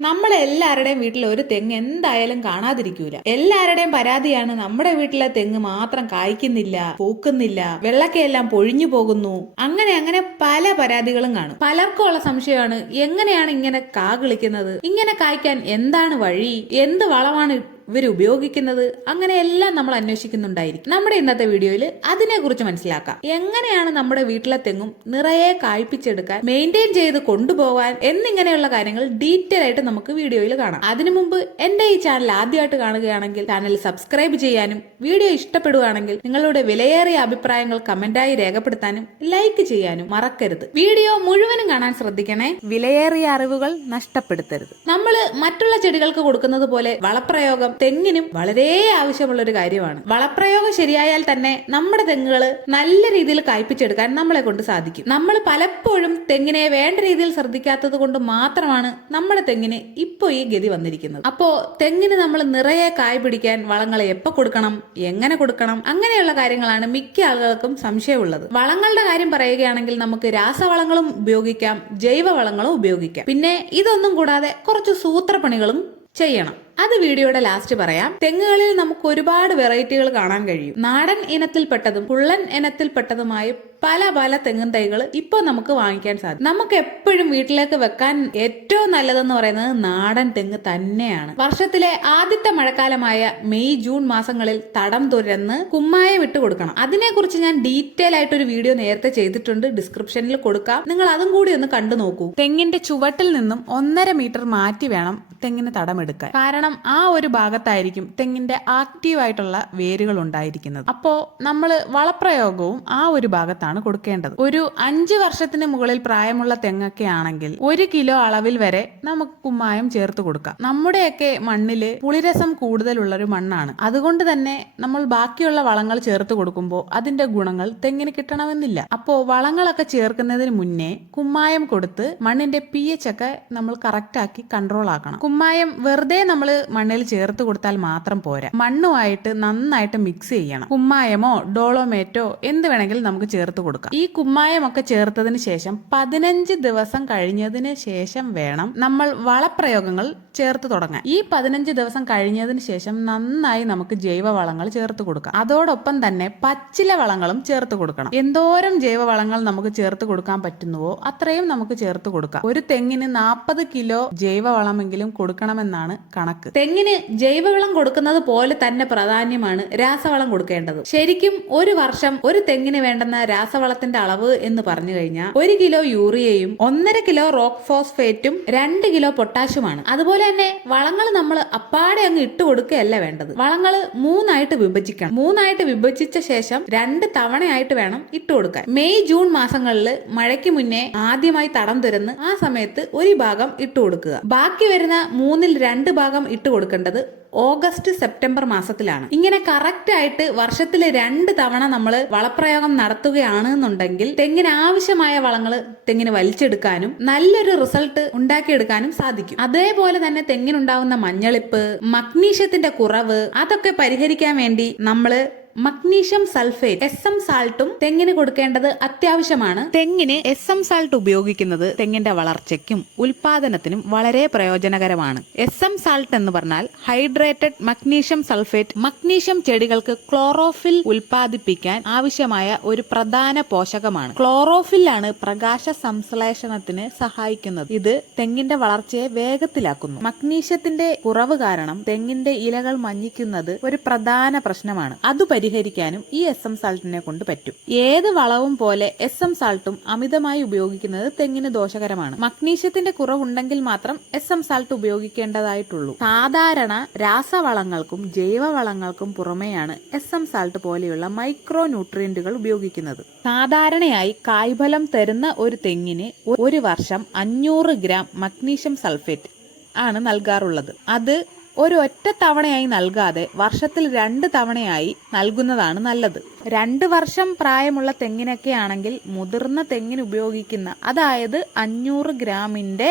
നമ്മളെല്ലാവരുടെയും വീട്ടിൽ ഒരു തെങ്ങ് എന്തായാലും കാണാതിരിക്കൂല. എല്ലാവരുടെയും പരാതിയാണ് നമ്മുടെ വീട്ടിലെ തെങ്ങ് മാത്രം കായ്ക്കുന്നില്ല പൂക്കുന്നില്ല വെള്ളക്കയെല്ലാം പൊഴിഞ്ഞു പോകുന്നു. അങ്ങനെ അങ്ങനെ പല പരാതികളും കാണും. പലർക്കും ഉള്ള സംശയമാണ് എങ്ങനെയാണ് ഇങ്ങനെ കാ കിളിക്കുന്നത്? ഇങ്ങനെ കായ്ക്കാൻ എന്താണ് വഴി? എന്ത് വളമാണ് ഇവർ ഉപയോഗിക്കുന്നത് അങ്ങനെയെല്ലാം നമ്മൾ അന്വേഷിക്കുന്നുണ്ടായിരിക്കും. നമ്മുടെ ഇന്നത്തെ വീഡിയോയിൽ അതിനെ കുറിച്ച് മനസ്സിലാക്കാം. എങ്ങനെയാണ് നമ്മുടെ വീട്ടിലെ തെങ്ങും നിറയെ കായ്പിച്ചെടുക്കാൻ മെയിന്റെയിൻ ചെയ്ത് കൊണ്ടുപോകാൻ എന്നിങ്ങനെയുള്ള കാര്യങ്ങൾ ഡീറ്റെയിൽ ആയിട്ട് നമുക്ക് വീഡിയോയിൽ കാണാം. അതിനു മുമ്പ് എന്റെ ഈ ചാനൽ ആദ്യമായിട്ട് കാണുകയാണെങ്കിൽ ചാനൽ സബ്സ്ക്രൈബ് ചെയ്യാനും വീഡിയോ ഇഷ്ടപ്പെടുകയാണെങ്കിൽ നിങ്ങളുടെ വിലയേറിയ അഭിപ്രായങ്ങൾ കമന്റായി രേഖപ്പെടുത്താനും ലൈക്ക് ചെയ്യാനും മറക്കരുത്. വീഡിയോ മുഴുവനും കാണാൻ ശ്രദ്ധിക്കണേ. വിലയേറിയ അറിവുകൾ നഷ്ടപ്പെടുത്തരുത്. നമ്മൾ മറ്റുള്ള ചെടികൾക്ക് കൊടുക്കുന്നത് പോലെ വളപ്രയോഗം തെങ്ങിനും വളരെ ആവശ്യമുള്ള ഒരു കാര്യമാണ്. വളപ്രയോഗം ശരിയായാൽ തന്നെ നമ്മുടെ തെങ്ങുകൾ നല്ല രീതിയിൽ കായ്പിച്ചെടുക്കാൻ നമ്മളെ കൊണ്ട് സാധിക്കും. നമ്മൾ പലപ്പോഴും തെങ്ങിനെ വേണ്ട രീതിയിൽ ശ്രദ്ധിക്കാത്തത് കൊണ്ട് മാത്രമാണ് നമ്മുടെ തെങ്ങിന് ഇപ്പോൾ ഈ ഗതി വന്നിരിക്കുന്നത്. അപ്പോ തെങ്ങിന് നമ്മൾ നിറയെ കായ് പിടിക്കാൻ വളങ്ങൾ എപ്പോൾ കൊടുക്കണം എങ്ങനെ കൊടുക്കണം അങ്ങനെയുള്ള കാര്യങ്ങളാണ് മിക്ക ആളുകൾക്കും സംശയമുള്ളത്. വളങ്ങളുടെ കാര്യം പറയുകയാണെങ്കിൽ നമുക്ക് രാസവളങ്ങളും ഉപയോഗിക്കാം ജൈവവളങ്ങളും ഉപയോഗിക്കാം. പിന്നെ ഇതൊന്നും കൂടാതെ കുറച്ച് സൂത്രപ്പണികളും ചെയ്യണം. അത് വീഡിയോയുടെ ലാസ്റ്റ് പറയാം. തെങ്ങുകളിൽ നമുക്ക് ഒരുപാട് വെറൈറ്റികൾ കാണാൻ കഴിയും. നാടൻ ഇനത്തിൽപ്പെട്ടതും പുള്ളൻ ഇനത്തിൽപ്പെട്ടതുമായ പല പല തെങ്ങും തൈകൾ ഇപ്പൊ നമുക്ക് വാങ്ങിക്കാൻ സാധിക്കും. നമുക്ക് എപ്പോഴും വീട്ടിലേക്ക് വെക്കാൻ ഏറ്റവും നല്ലതെന്ന് പറയുന്നത് നാടൻ തെങ്ങ് തന്നെയാണ്. വർഷത്തിലെ ആദ്യത്തെ മഴക്കാലമായ മെയ് ജൂൺ മാസങ്ങളിൽ തടം തുരന്ന് കുമ്മായ വിട്ടു കൊടുക്കണം. അതിനെക്കുറിച്ച് ഞാൻ ഡീറ്റെയിൽ ആയിട്ട് ഒരു വീഡിയോ നേരത്തെ ചെയ്തിട്ടുണ്ട്. ഡിസ്ക്രിപ്ഷനിൽ കൊടുക്കാം. നിങ്ങൾ അതും കൂടി ഒന്ന് കണ്ടു നോക്കൂ. തെങ്ങിന്റെ ചുവട്ടിൽ നിന്നും ഒന്നര മീറ്റർ മാറ്റി വേണം തെങ്ങിന് തടമെടുക്കാൻ. കാരണം ആ ഒരു ഭാഗത്തായിരിക്കും തെങ്ങിന്റെ ആക്റ്റീവ് ആയിട്ടുള്ള വേരുകൾ ഉണ്ടായിരിക്കുന്നത്. അപ്പോ നമ്മൾ വളപ്രയോഗവും ആ ഒരു ഭാഗത്താണ് കൊടുക്കേണ്ടത്. ഒരു അഞ്ച് വർഷത്തിന് മുകളിൽ പ്രായമുള്ള തെങ്ങൊക്കെ ആണെങ്കിൽ ഒരു കിലോ അളവിൽ വരെ നമുക്ക് കുമ്മായം ചേർത്ത് കൊടുക്കാം. നമ്മുടെയൊക്കെ മണ്ണിൽ പുളിരസം കൂടുതലുള്ള ഒരു മണ്ണാണ്. അതുകൊണ്ട് തന്നെ നമ്മൾ ബാക്കിയുള്ള വളങ്ങൾ ചേർത്ത് കൊടുക്കുമ്പോൾ അതിന്റെ ഗുണങ്ങൾ തെങ്ങിന് കിട്ടണമെന്നില്ല. അപ്പോ വളങ്ങളൊക്കെ ചേർക്കുന്നതിന് മുന്നേ കുമ്മായം കൊടുത്ത് മണ്ണിന്റെ പി എച്ച് ഒക്കെ നമ്മൾ കറക്റ്റ് ആക്കി കൺട്രോൾ ആക്കണം. കുമ്മായം വെറുതെ നമ്മൾ മണ്ണിൽ ചേർത്ത് കൊടുത്താൽ മാത്രം പോരാ. മണ്ണുമായിട്ട് നന്നായിട്ട് മിക്സ് ചെയ്യണം. കുമ്മായമോ ഡോളോമേറ്റോ എന്ത് വേണമെങ്കിലും നമുക്ക് ചേർത്ത് കൊടുക്കാം. ഈ കുമ്മായമൊക്കെ ചേർത്തതിന് ശേഷം പതിനഞ്ച് ദിവസം കഴിഞ്ഞതിന് ശേഷം വേണം നമ്മൾ വളപ്രയോഗങ്ങൾ ചേർത്ത് തുടങ്ങാൻ. ഈ പതിനഞ്ച് ദിവസം കഴിഞ്ഞതിന് ശേഷം നന്നായി നമുക്ക് ജൈവ വളങ്ങൾ ചേർത്ത് കൊടുക്കാം. അതോടൊപ്പം തന്നെ പച്ചില വളങ്ങളും ചേർത്ത് കൊടുക്കണം. എന്തോരം ജൈവ വളങ്ങൾ നമുക്ക് ചേർത്ത് കൊടുക്കാൻ പറ്റുന്നുവോ അത്രയും നമുക്ക് ചേർത്ത് കൊടുക്കാം. ഒരു തെങ്ങിന് നാൽപ്പത് കിലോ ജൈവ വളമെങ്കിലും കൊടുക്കണമെന്നാണ് കണക്ക്. തെങ്ങിന് ജൈവവളം കൊടുക്കുന്നത് പോലെ തന്നെ പ്രാധാന്യമാണ് രാസവളം കൊടുക്കേണ്ടത്. ശരിക്കും ഒരു വർഷം ഒരു തെങ്ങിന് വേണ്ടുന്ന രാസവളത്തിന്റെ അളവ് എന്ന് പറഞ്ഞു കഴിഞ്ഞാൽ ഒരു കിലോ യൂറിയയും ഒന്നര കിലോ റോക്ക് ഫോസ്ഫേറ്റും രണ്ട് കിലോ പൊട്ടാഷ്യമാണ്. അതുപോലെ തന്നെ വളങ്ങൾ നമ്മൾ അപ്പാടെ അങ്ങ് ഇട്ട് കൊടുക്കുകയല്ല വേണ്ടത്. വളങ്ങൾ മൂന്നായിട്ട് വിഭജിക്കണം. മൂന്നായിട്ട് വിഭജിച്ച ശേഷം രണ്ട് തവണയായിട്ട് വേണം ഇട്ട് കൊടുക്കാൻ. മെയ് ജൂൺ മാസങ്ങളിൽ മഴയ്ക്ക് മുന്നേ ആദ്യമായി തടം തുരന്ന് ആ സമയത്ത് ഒരു ഭാഗം ഇട്ട് കൊടുക്കുക. ബാക്കി വരുന്ന മൂന്നിൽ രണ്ട് ഭാഗം ഇട്ട് കൊടുക്കേണ്ടത് ഓഗസ്റ്റ് സെപ്റ്റംബർ മാസത്തിലാണ്. ഇങ്ങനെ കറക്റ്റ് ആയിട്ട് വർഷത്തിൽ രണ്ട് തവണ നമ്മൾ വളപ്രയോഗം നടത്തുകയാണ് എന്നുണ്ടെങ്കിൽ തെങ്ങിന് ആവശ്യമായ വളങ്ങൾ തെങ്ങിന് വലിച്ചെടുക്കാനും നല്ലൊരു റിസൾട്ട് ഉണ്ടാക്കിയെടുക്കാനും സാധിക്കും. അതേപോലെ തന്നെ തെങ്ങിനുണ്ടാവുന്ന മഞ്ഞളിപ്പ് മഗ്നീഷ്യത്തിന്റെ കുറവ് അതൊക്കെ പരിഹരിക്കാൻ വേണ്ടി നമ്മൾ മഗ്നീഷ്യം സൾഫേറ്റ് എസ് എം സാൾട്ടും തെങ്ങിന് കൊടുക്കേണ്ടത് അത്യാവശ്യമാണ്. തെങ്ങിന് എസ് എം സാൾട്ട് ഉപയോഗിക്കുന്നത് തെങ്ങിന്റെ വളർച്ചയ്ക്കും ഉൽപാദനത്തിനും വളരെ പ്രയോജനകരമാണ്. എസ് എം സാൾട്ട് എന്ന് പറഞ്ഞാൽ ഹൈഡ്രേറ്റഡ് മഗ്നീഷ്യം സൾഫേറ്റ്. മഗ്നീഷ്യം ചെടികൾക്ക് ക്ലോറോഫിൽ ഉൽപ്പാദിപ്പിക്കാൻ ആവശ്യമായ ഒരു പ്രധാന പോഷകമാണ്. ക്ലോറോഫില്ലാണ് പ്രകാശ സംശ്ലേഷണത്തിന് സഹായിക്കുന്നത്. ഇത് തെങ്ങിന്റെ വളർച്ചയെ വേഗത്തിലാക്കുന്നു. മഗ്നീഷ്യത്തിന്റെ കുറവ് കാരണം തെങ്ങിന്റെ ഇലകൾ മഞ്ഞിക്കുന്നത് ഒരു പ്രധാന പ്രശ്നമാണ്. അത് പരിഹരിക്കാനും ഈ എസ് എം സാൾട്ടിനെ കൊണ്ട് പറ്റും. ഏത് വളവും പോലെ എസ് എം സാൾട്ടും അമിതമായി ഉപയോഗിക്കുന്നത് തെങ്ങിന് ദോഷകരമാണ്. മഗ്നീഷ്യത്തിന്റെ കുറവുണ്ടെങ്കിൽ മാത്രം എസ് എം സാൾട്ട് ഉപയോഗിക്കേണ്ടതായിട്ടുള്ളൂ. സാധാരണ രാസവളങ്ങൾക്കും ജൈവവളങ്ങൾക്കും പുറമെയാണ് എസ് എം സാൾട്ട് പോലെയുള്ള മൈക്രോ ന്യൂട്രിയന്റുകൾ ഉപയോഗിക്കുന്നത്. സാധാരണയായി കായ്ഫലം തരുന്ന ഒരു തെങ്ങിന് ഒരു വർഷം അഞ്ഞൂറ് ഗ്രാം മഗ്നീഷ്യം സൾഫേറ്റ് ആണ് നൽകാറുള്ളത്. അത് ഒരു ഒറ്റ തവണയായി നൽകാതെ വർഷത്തിൽ രണ്ട് തവണയായി നൽകുന്നതാണ് നല്ലത്. രണ്ട് വർഷം പ്രായമുള്ള തെങ്ങിനൊക്കെ ആണെങ്കിൽ മുതിർന്ന തെങ്ങിന് ഉപയോഗിക്കുന്ന അതായത് അഞ്ഞൂറ് ഗ്രാമിന്റെ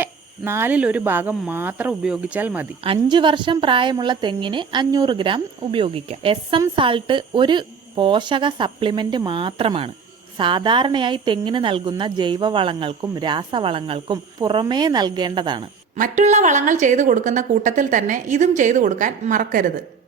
ഒരു ഭാഗം മാത്രം ഉപയോഗിച്ചാൽ മതി. അഞ്ചു വർഷം പ്രായമുള്ള തെങ്ങിന് അഞ്ഞൂറ് ഗ്രാം ഉപയോഗിക്കാം. എസ് എം സാൾട്ട് ഒരു പോഷക സപ്ലിമെന്റ് മാത്രമാണ്. സാധാരണയായി തെങ്ങിന് നൽകുന്ന ജൈവവളങ്ങൾക്കും രാസവളങ്ങൾക്കും പുറമേ നൽകേണ്ടതാണ്. മറ്റുള്ള വളങ്ങൾ ചെയ്തു കൊടുക്കുന്ന കൂട്ടത്തിൽ തന്നെ ഇതും ചെയ്തു കൊടുക്കാൻ മറക്കരുത്.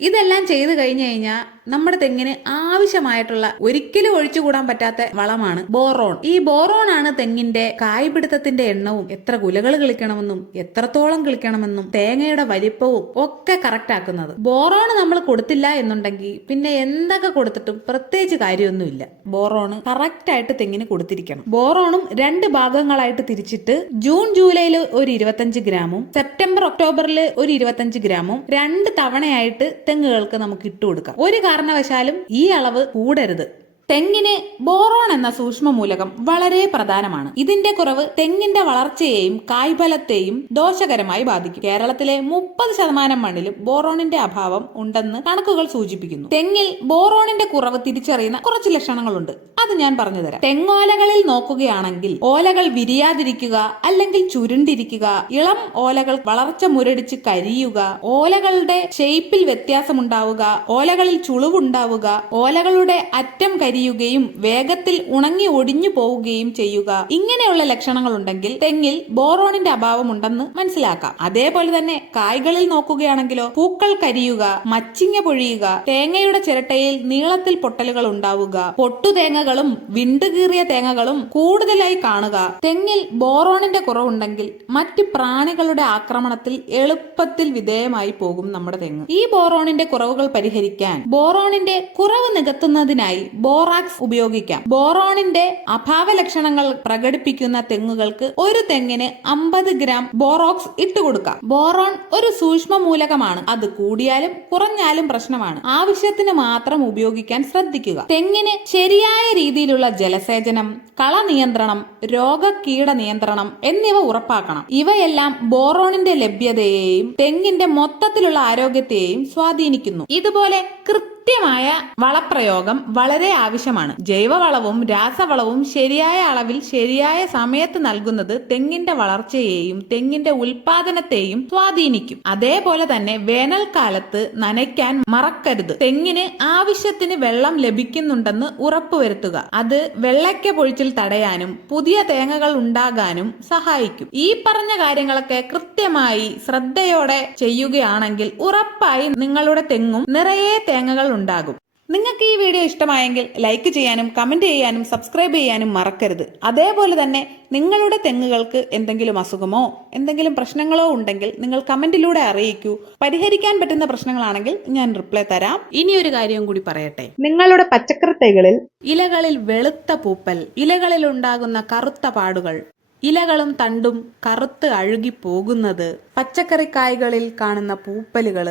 ഇതെല്ലാം ചെയ്തു കഴിഞ്ഞു കഴിഞ്ഞാൽ നമ്മുടെ തെങ്ങിന് ആവശ്യമായിട്ടുള്ള ഒരിക്കലും ഒഴിച്ചുകൂടാൻ പറ്റാത്ത വളമാണ് ബോറോൺ. ഈ ബോറോൺ ആണ് തെങ്ങിന്റെ കായ്പിടുത്തത്തിന്റെ എണ്ണവും എത്ര കുലകൾ കിളിക്കണമെന്നും എത്രത്തോളം കിളിക്കണമെന്നും തേങ്ങയുടെ വലിപ്പവും ഒക്കെ കറക്റ്റ് ആക്കുന്നത്. ബോറോൺ നമ്മൾ കൊടുത്തില്ല എന്നുണ്ടെങ്കിൽ പിന്നെ എന്തൊക്കെ കൊടുത്തിട്ടും പ്രത്യേകിച്ച് കാര്യമൊന്നുമില്ല. ബോറോൺ കറക്റ്റ് ആയിട്ട് തെങ്ങിന് കൊടുത്തിരിക്കണം. ബോറോണും രണ്ട് ഭാഗങ്ങളായിട്ട് തിരിച്ചിട്ട് ജൂൺ ജൂലൈയിൽ ഒരു ഇരുപത്തഞ്ച് ഗ്രാമും സെപ്റ്റംബർ ഒക്ടോബറിൽ ഒരു ഇരുപത്തഞ്ച് ഗ്രാമും രണ്ട് തവണയായിട്ട് തെങ്ങുകൾക്ക് നമുക്ക് ഇട്ടു കൊടുക്കാം ഒരു കാരണവശാലും ഈ അളവ് കൂടരുത്. തെങ്ങിന് ബോറോൺ എന്ന സൂക്ഷ്മ മൂലകം വളരെ പ്രധാനമാണ്. ഇതിന്റെ കുറവ് തെങ്ങിന്റെ വളർച്ചയെയും കായ്ഫലത്തെയും ദോഷകരമായി ബാധിക്കും. കേരളത്തിലെ മുപ്പത് ശതമാനം മണ്ണിലും ബോറോണിന്റെ അഭാവം ഉണ്ടെന്ന് കണക്കുകൾ സൂചിപ്പിക്കുന്നു. തെങ്ങിൽ ബോറോണിന്റെ കുറവ് തിരിച്ചറിയുന്ന കുറച്ച് ലക്ഷണങ്ങളുണ്ട്. അത് ഞാൻ പറഞ്ഞുതരാം. തെങ്ങോലകളിൽ നോക്കുകയാണെങ്കിൽ ഓലകൾ വിരിയാതിരിക്കുക അല്ലെങ്കിൽ ചുരുണ്ടിരിക്കുക ഇളം ഓലകൾ വളർച്ച മുരടിച്ച് കരിയുക ഓലകളുടെ ഷേപ്പിൽ വ്യത്യാസമുണ്ടാവുക ഓലകളിൽ ചുളിവുണ്ടാവുക ഓലകളുടെ അറ്റം കരിയുകയും വേഗത്തിൽ ഉണങ്ങി ഒടിഞ്ഞു പോവുകയും ചെയ്യുക. ഇങ്ങനെയുള്ള ലക്ഷണങ്ങൾ ഉണ്ടെങ്കിൽ തെങ്ങിൽ ബോറോണിന്റെ അഭാവം ഉണ്ടെന്ന് മനസ്സിലാക്കാം. അതേപോലെ തന്നെ കായ്കളിൽ നോക്കുകയാണെങ്കിലോ പൂക്കൾ കരിയുക മച്ചിങ്ങ പൊഴിയുക തേങ്ങയുടെ ചിരട്ടയിൽ നീളത്തിൽ പൊട്ടലുകൾ ഉണ്ടാവുക പൊട്ടുതേങ്ങകളും വിണ്ടുകീറിയ തേങ്ങകളും കൂടുതലായി കാണുക. തെങ്ങിൽ ബോറോണിന്റെ കുറവുണ്ടെങ്കിൽ മറ്റ് പ്രാണികളുടെ ആക്രമണത്തിൽ എളുപ്പത്തിൽ വിധേയമായി പോകും നമ്മുടെ തെങ്ങ്. ഈ ബോറോണിന്റെ കുറവുകൾ പരിഹരിക്കാൻ ബോറോണിന്റെ കുറവ് നികത്തുന്നതിനായി ബോറാക്സ് ഉപയോഗിക്കാം. ബോറോണിന്റെ അഭാവ ലക്ഷണങ്ങൾ പ്രകടിപ്പിക്കുന്ന തെങ്ങുകൾക്ക് ഒരു തെങ്ങിന് അമ്പത് ഗ്രാം ബോറോക്സ് ഇട്ടുകൊടുക്കാം ബോറോൺ ഒരു സൂക്ഷ്മ മൂലകമാണ് അത് കൂടിയാലും കുറഞ്ഞാലും പ്രശ്നമാണ്. ആവശ്യത്തിന് മാത്രം ഉപയോഗിക്കാൻ ശ്രദ്ധിക്കുക. തെങ്ങിന് ശരിയായ രീതിയിലുള്ള ജലസേചനം കള നിയന്ത്രണം രോഗകീട നിയന്ത്രണം എന്നിവ ഉറപ്പാക്കണം. ഇവയെല്ലാം ബോറോണിന്റെ ലഭ്യതയെയും തെങ്ങിന്റെ മൊത്തത്തിലുള്ള ആരോഗ്യത്തെയും സ്വാധീനിക്കുന്നു. ഇതുപോലെ കൃത്യമായ വളപ്രയോഗം വളരെ ആവശ്യമാണ്. ജൈവവളവും രാസവളവും ശരിയായ അളവിൽ ശരിയായ സമയത്ത് നൽകുന്നത് തെങ്ങിന്റെ വളർച്ചയെയും തെങ്ങിന്റെ ഉൽപാദനത്തെയും സ്വാധീനിക്കും. അതേപോലെ തന്നെ വേനൽക്കാലത്ത് നനയ്ക്കാൻ മറക്കരുത്. തെങ്ങിന് ആവശ്യത്തിന് വെള്ളം ലഭിക്കുന്നുണ്ടെന്ന് ഉറപ്പുവരുത്തുക. അത് വെള്ളയ്ക്ക പൊഴിച്ചിൽ തടയാനും പുതിയ തേങ്ങകൾ ഉണ്ടാകാനും സഹായിക്കും. ഈ പറഞ്ഞ കാര്യങ്ങളൊക്കെ കൃത്യമായി ശ്രദ്ധയോടെ ചെയ്യുകയാണെങ്കിൽ ഉറപ്പായി നിങ്ങളുടെ തെങ്ങും നിറയെ തേങ്ങകൾ ഉണ്ടാകും. നിങ്ങൾക്ക് ഈ വീഡിയോ ഇഷ്ടമായെങ്കിൽ ലൈക്ക് ചെയ്യാനും കമന്റ് ചെയ്യാനും സബ്സ്ക്രൈബ് ചെയ്യാനും മറക്കരുത്. അതേപോലെ തന്നെ നിങ്ങളുടെ തെങ്ങുകൾക്ക് എന്തെങ്കിലും അസുഖമോ എന്തെങ്കിലും പ്രശ്നങ്ങളോ ഉണ്ടെങ്കിൽ നിങ്ങൾ കമന്റിലൂടെ അറിയിക്കൂ. പരിഹരിക്കാൻ പറ്റുന്ന പ്രശ്നങ്ങളാണെങ്കിൽ ഞാൻ റിപ്ലൈ തരാം. ഇനി ഒരു കാര്യം കൂടി പറയട്ടെ. നിങ്ങളുടെ പച്ചക്കറി തൈകളിൽ ഇലകളിൽ വെളുത്ത പൂപ്പൽ ഇലകളിൽ ഉണ്ടാകുന്ന കറുത്ത പാടുകൾ ഇലകളും തണ്ടും കറുത്ത് അഴുകി പോകുന്നത് പച്ചക്കറിക്കായ്കളിൽ കാണുന്ന പൂപ്പലുകൾ.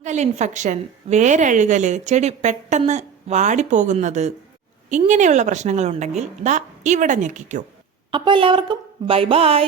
ഫംഗൽ ഇൻഫെക്ഷൻ വേരഴുകൽ ചെടി പെട്ടെന്ന് വാടിപ്പോകുന്നത് ഇങ്ങനെയുള്ള പ്രശ്നങ്ങളുണ്ടെങ്കിൽ ദാ ഇവിടെ ഞെക്കിക്കോ. അപ്പോൾ എല്ലാവർക്കും ബൈ ബൈ.